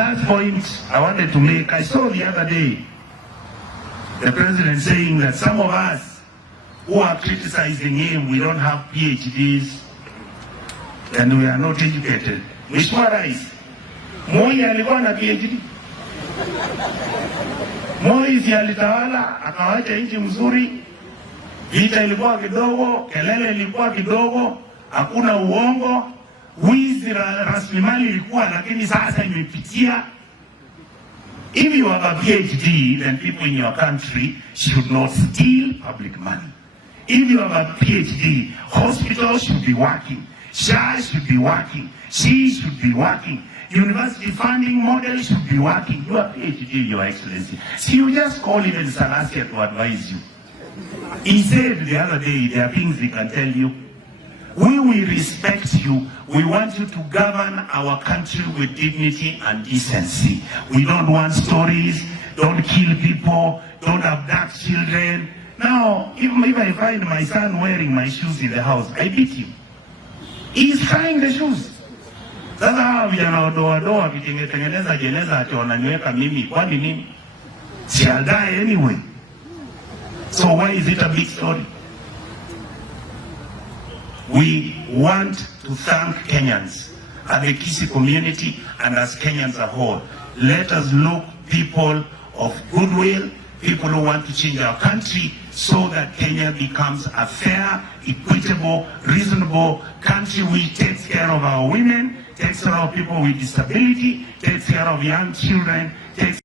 last point I wanted to make, I saw the other day the president saying that some of us who are criticizing him, we don't have PhDs and we are not educated. Mheshimiwa Rais, Moi alikuwa na PhD. Moi alitawala akawacha nchi mzuri, vita ilikuwa kidogo, kelele ilikuwa kidogo, hakuna uongo, wizi rasilimali ilikuwa, lakini sasa imepitia. If you have a PhD, then people in your country should not steal public money. If you have a PhD, hospitals should be working, SHA should be working, she should be working, university funding model should be working. You are PhD, Your Excellency. So you just call even Salasia to advise you. He said the other day, there are things he can tell you. We will respect you. We want you to govern our country with dignity and decency. We don't want stories. Don't kill people. Don't abduct children. Now, if I find my son wearing my shoes in the house, I beat him. He's trying the shoes. Sasa hawa vijana wadoa vikitengeneza jeneza ati wananiweka mimi. Kwani nini? I'll die anyway. So why is it a big story? We want to thank Kenyans and the Kisi community and as Kenyans as a whole. Let us look people of goodwill, people who want to change our country so that Kenya becomes a fair, equitable, reasonable country which takes care of our women, takes care of people with disability, takes care of young children, takes